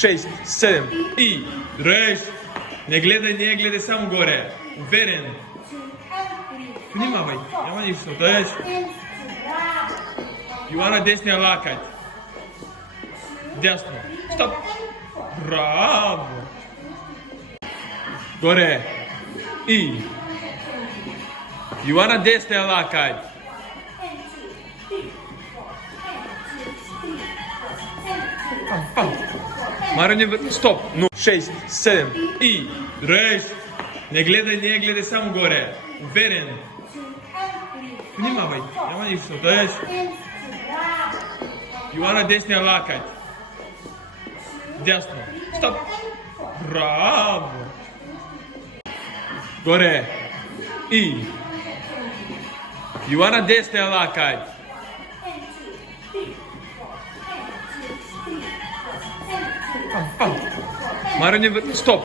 6, 7 i reš. Ne gledaj samo gore. Uveren. Vнимавай, няма нищо. Реш. Йоана, десния лакать. Дясно. Стоп. Браво. Горе. И. Йоана, десния лакать. Пам. Маро, не... Стоп. Ну, 6, 7 и реш. Не гледай само горе. Уверен. Внимавай, няма нищо. Реш. Йоана, десния лакать. Дясно. Стоп. Браво. Горе. И. Йоана, десния лакать. Пам. Маро, не... Стоп.